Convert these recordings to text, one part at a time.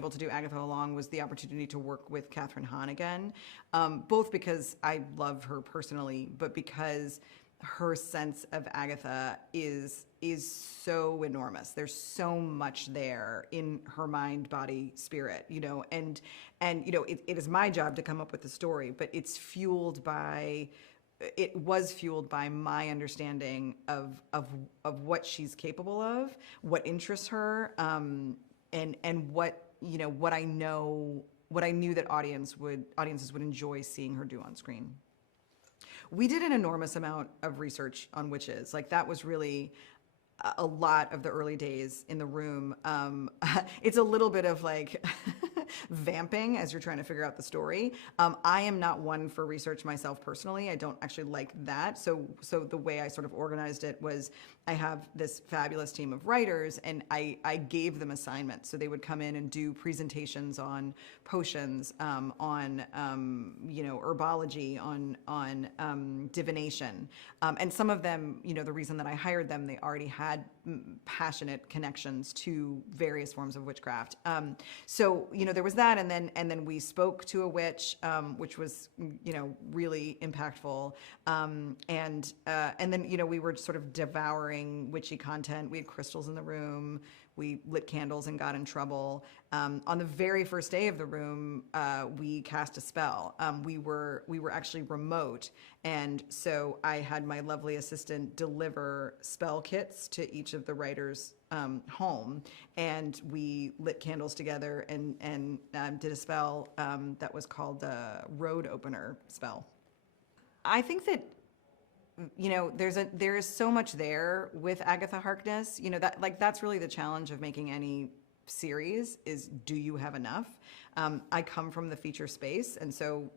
able to do Agatha All Along was the opportunity to work with Kathryn Hahn again, both because I love her personally, but because her sense of Agatha is so enormous. There's so much there in her mind, body, spirit, and it is my job to come up with the story, but it was fueled by my understanding of what she's capable of, what interests her, and what I knew that audiences would enjoy seeing her do on screen. We did an enormous amount of research on witches. Like, that was really a lot of the early days in the room. It's a little bit of like vamping as you're trying to figure out the story. I am not one for research myself personally. I don't actually like that. So the way I sort of organized it was I have this fabulous team of writers, and I gave them assignments. So they would come in and do presentations on potions, on herbology, on divination, and some of them, the reason that I hired them, they already had passionate connections to various forms of witchcraft. So there was that, and then we spoke to a witch, which was really impactful, and then we were sort of devouring witchy content. We had crystals in the room. We lit candles and got in trouble. On the very first day of the room, we cast a spell. We were actually remote, and so I had my lovely assistant deliver spell kits to each of the writers' home, and we lit candles together and did a spell that was called the Road Opener spell. I think that there is so much there with Agatha Harkness. That's really the challenge of making any series is, do you have enough? I come from the feature space, and so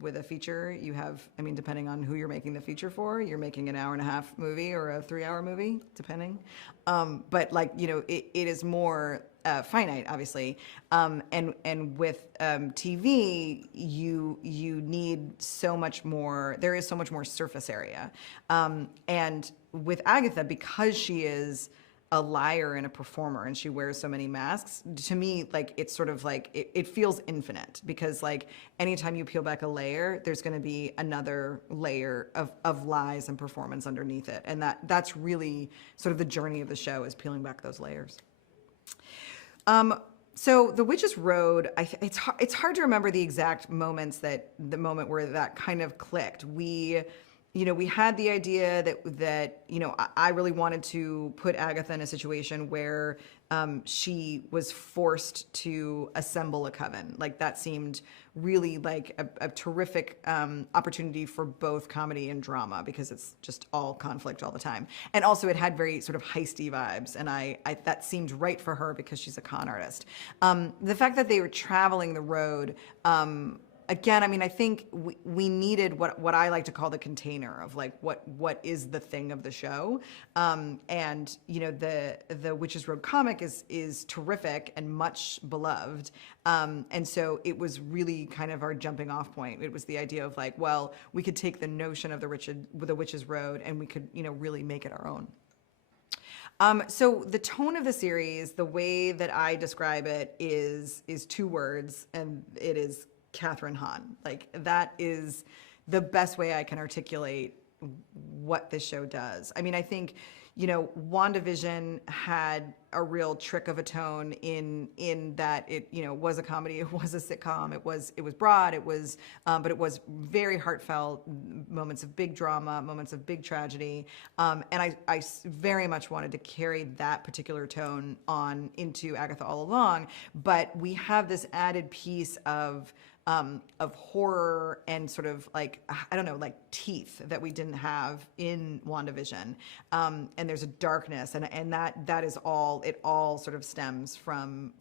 with a feature, you have, depending on who you're making the feature for, you're making an 1.5-hour movie or a 3-hour movie, depending. But it is more finite, obviously. And with TV, you need so much more. There is so much more surface area. And with Agatha, because she is a liar and a performer, and she wears so many masks, to me, it's sort of it feels infinite, because anytime you peel back a layer, there's going to be another layer of lies and performance underneath it, and that's really sort of the journey of the show, is peeling back those layers. So the Witch's Road, it's hard to remember the exact moments, the moment where that kind of clicked. We had the idea that I really wanted to put Agatha in a situation where she was forced to assemble a coven. That seemed really like a terrific opportunity for both comedy and drama, because it's just all conflict all the time. And also it had very sort of heisty vibes, and I that seemed right for her because she's a con artist. The fact that they were traveling the road, again, I think we needed what I like to call the container of what is the thing of the show, and the Witch's Road comic is terrific and much beloved, and so it was really kind of our jumping off point. It was the idea of we could take the notion of the Witch's Road, and we could really make it our own. So the tone of the series, the way that I describe it is 2 words, and it is Kathryn Hahn. That is the best way I can articulate what this show does. I think, WandaVision had a real trick of a tone in that it, was a comedy, it was a sitcom, it was broad, but it was very heartfelt, moments of big drama, moments of big tragedy, and I very much wanted to carry that particular tone on into Agatha All Along, but we have this added piece of horror and sort of teeth that we didn't have in WandaVision, and there's a darkness, and that is all. It all sort of stems from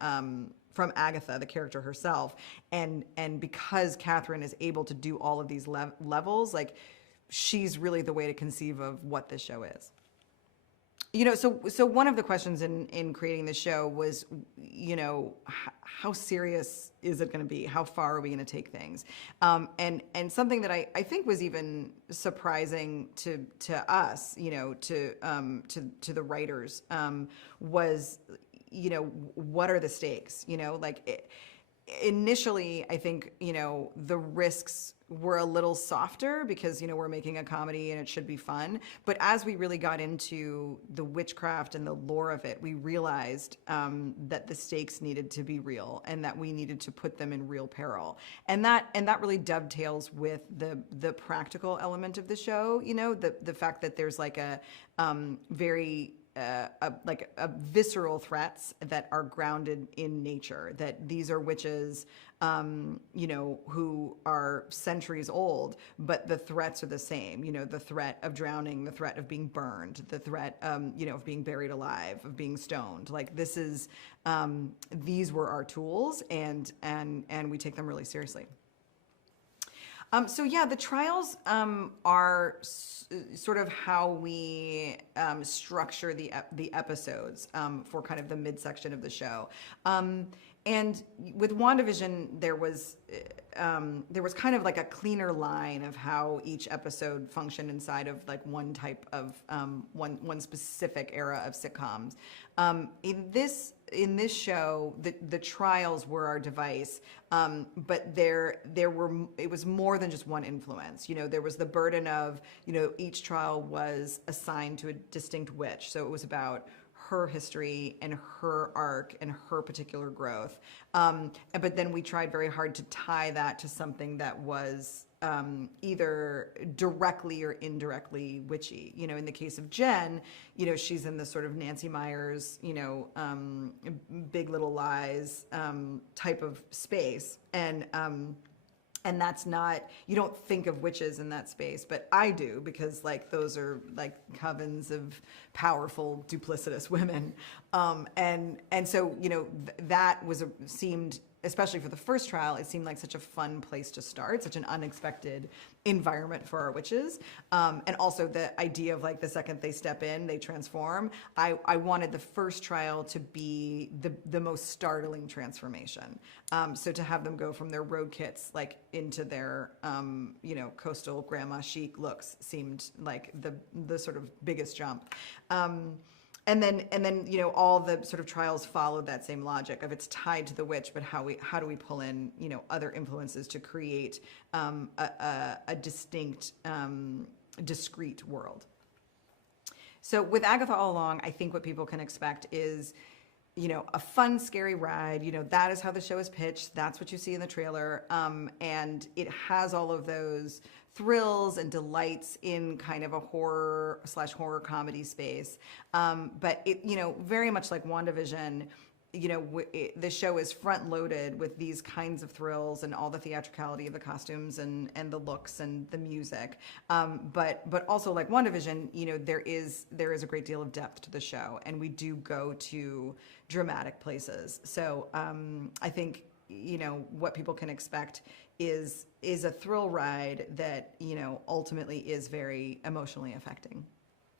Agatha, the character herself, and because Kathryn is able to do all of these levels, she's really the way to conceive of what this show is. So one of the questions in creating the show was, how serious is it going to be? How far are we going to take things? And something that I think was even surprising to us, to the writers, was, what are the stakes? Initially, I think, the risks were a little softer because, we're making a comedy and it should be fun. But as we really got into the witchcraft and the lore of it, we realized that the stakes needed to be real and that we needed to put them in real peril. And that really dovetails with the practical element of the show, the fact that there's like a very visceral threats that are grounded in nature, that these are witches, who are centuries old, but the threats are the same, the threat of drowning, the threat of being burned, the threat, of being buried alive, of being stoned. Like this is, these were our tools and we take them really seriously. So yeah, the trials are sort of how we structure the episodes for kind of the midsection of the show. And with WandaVision, there was kind of like a cleaner line of how each episode functioned inside of like one type of one specific era of sitcoms. In this show, the trials were our device, but it was more than just one influence. There was the burden of, each trial was assigned to a distinct witch, so it was about her history and her arc and her particular growth. But then we tried very hard to tie that to something that was either directly or indirectly witchy. In the case of Jen, she's in this sort of Nancy Meyers, Big Little Lies type of space. And that's not, you don't think of witches in that space, but I do, because like those are like covens of powerful, duplicitous women. And so, that seemed, especially for the first trial, it seemed like such a fun place to start, such an unexpected environment for our witches. And also the idea of like the second they step in, they transform. I wanted the first trial to be the most startling transformation. So to have them go from their road kits like into their coastal grandma chic looks seemed like the sort of biggest jump. And then all the sort of trials followed that same logic of it's tied to the witch, but how do we pull in other influences to create a distinct, discrete world. So with Agatha All Along, I think what people can expect is a fun, scary ride. That is how the show is pitched. That's what you see in the trailer. And it has all of those thrills and delights in kind of a horror/horror comedy space. But it, very much like WandaVision, the show is front loaded with these kinds of thrills and all the theatricality of the costumes and the looks and the music. But also like WandaVision, there is a great deal of depth to the show, and we do go to dramatic places. So I think, what people can expect is a thrill ride that, ultimately is very emotionally affecting.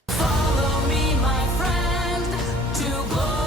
Follow me, my friend, to glory.